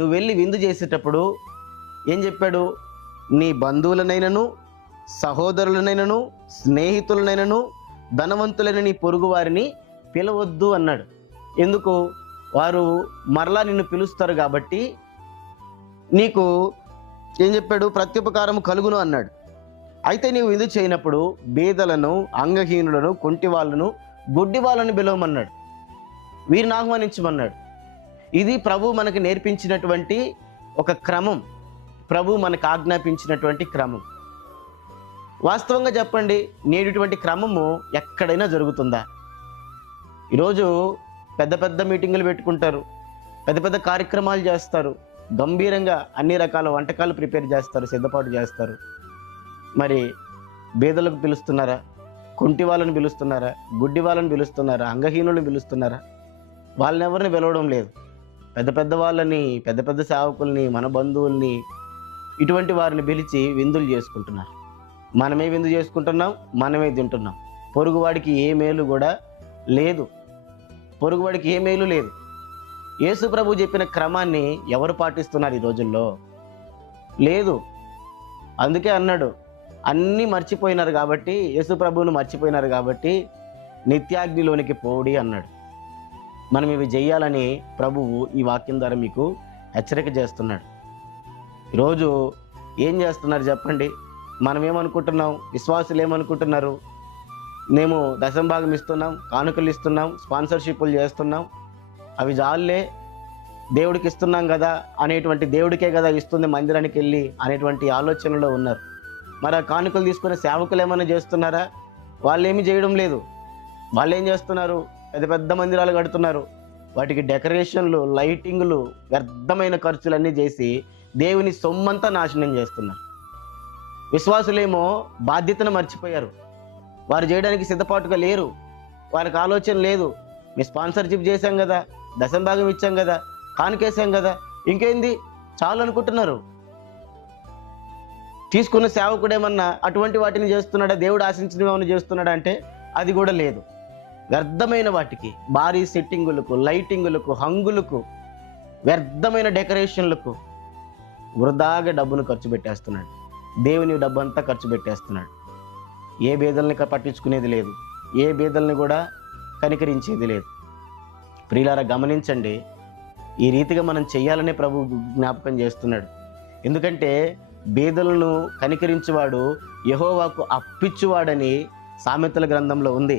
నువ్వు వెళ్ళి విందు చేసేటప్పుడు ఏం చెప్పాడు? నీ బంధువులనైనను, సహోదరులనైనను, స్నేహితులనైనను, ధనవంతులైన నీ పొరుగు వారిని పిలవద్దు అన్నాడు. ఎందుకు? వారు మరలా నిన్ను పిలుస్తారు కాబట్టి నీకు ఏం చెప్పాడు? ప్రత్యుపకారం కలుగును అన్నాడు. అయితే నీవు విందు చేయనప్పుడు బీదలను, అంగహీనులను, కుంటి వాళ్ళను, గుడ్డి వాళ్ళను పిలవమన్నాడు. వీరిని ఆహ్వానించమన్నాడు. ఇది ప్రభు మనకు నేర్పించినటువంటి ఒక క్రమం, ప్రభు మనకు ఆజ్ఞాపించినటువంటి క్రమం. వాస్తవంగా చెప్పండి, నేటిటువంటి క్రమము ఎక్కడైనా జరుగుతుందా? ఈరోజు పెద్ద పెద్ద మీటింగులు పెట్టుకుంటారు, పెద్ద పెద్ద కార్యక్రమాలు చేస్తారు, గంభీరంగా అన్ని రకాల వంటకాలు ప్రిపేర్ చేస్తారు, సిద్ధపాటు చేస్తారు. మరి బీదలకు పిలుస్తున్నారా? కుంటి వాళ్ళని పిలుస్తున్నారా? గుడ్డి వాళ్ళని పిలుస్తున్నారా? అంగహీనులను పిలుస్తున్నారా? వాళ్ళని ఎవరిని పిలవడం లేదు. పెద్ద పెద్ద వాళ్ళని, పెద్ద పెద్ద సేవకుల్ని, మన బంధువుల్ని, ఇటువంటి వారిని పిలిచి విందులు చేసుకుంటున్నారు. మనమే విందు చేసుకుంటున్నాం, మనమే తింటున్నాం. పొరుగువాడికి ఏ మేలు కూడా లేదు, పొరుగువాడికి ఏ మేలు లేదు. యేసు ప్రభు చెప్పిన క్రమాన్ని ఎవరు పాటిస్తున్నారు ఈ రోజుల్లో? లేదు. అందుకే అన్నాడు, అన్నీ మర్చిపోయినారు కాబట్టి, యేసు ప్రభువును మర్చిపోయినారు కాబట్టి నిత్యాగ్నిలోనికి పోడి అన్నాడు. మనం ఇవి చేయాలని ప్రభువు ఈ వాక్యం ద్వారా మీకు హెచ్చరిక చేస్తున్నాడు. ఈరోజు ఏం చేస్తున్నారు చెప్పండి? మనం ఏమనుకుంటున్నాం? విశ్వాసులు ఏమనుకుంటున్నారు? మేము దశంభాగం ఇస్తున్నాం, కానుకలు ఇస్తున్నాం, స్పాన్సర్షిప్లు చేస్తున్నాం, అవి జాలే, దేవుడికి ఇస్తున్నాం కదా అనేటువంటి, దేవుడికే కదా ఇస్తుంది మందిరానికి వెళ్ళి అనేటువంటి ఆలోచనలో ఉన్నారు. మరి ఆ కానుకలు తీసుకునే సేవకులు ఏమైనా చేస్తున్నారా? వాళ్ళు ఏమీ చేయడం లేదు. వాళ్ళు ఏం చేస్తున్నారు? పెద్ద పెద్ద మందిరాలు కడుతున్నారు, వాటికి డెకరేషన్లు, లైటింగ్లు, వ్యర్థమైన ఖర్చులన్నీ చేసి దేవుని సొమ్మంతా నాశనం చేస్తున్నారు. విశ్వాసులేమో బాధ్యతను మర్చిపోయారు, వారు చేయడానికి సిద్ధపాటుగా లేరు, వారికి ఆలోచన లేదు. మీ స్పాన్సర్షిప్ చేశాం కదా, దశంభాగం ఇచ్చాం కదా, కానుకేసాం కదా, ఇంకేంది చాలు అనుకుంటున్నారు. తీసుకున్న సేవకుడు ఏమన్నా అటువంటి వాటిని చేస్తున్నాడా? దేవుడు ఆశించినవి ఏమైనా చేస్తున్నాడా అంటే అది కూడా లేదు. వ్యర్థమైన వాటికి, భారీ సెట్టింగులకు, లైటింగులకు, హంగులకు, వ్యర్థమైన డెకరేషన్లకు వృధాగా డబ్బును ఖర్చు పెట్టేస్తున్నాడు. దేవుని డబ్బు అంతా ఖర్చు పెట్టేస్తున్నాడు. ఏ బీదల్ని పట్టించుకునేది లేదు, ఏ బీదల్ని కూడా కనికరించేది లేదు. ప్రియులారా, గమనించండి, ఈ రీతిగా మనం చెయ్యాలనే ప్రభు జ్ఞాపకం చేస్తున్నాడు. ఎందుకంటే బీదలను కనికరించువాడు యెహోవాకు అప్పిచ్చువాడని సామెతల గ్రంథంలో ఉంది.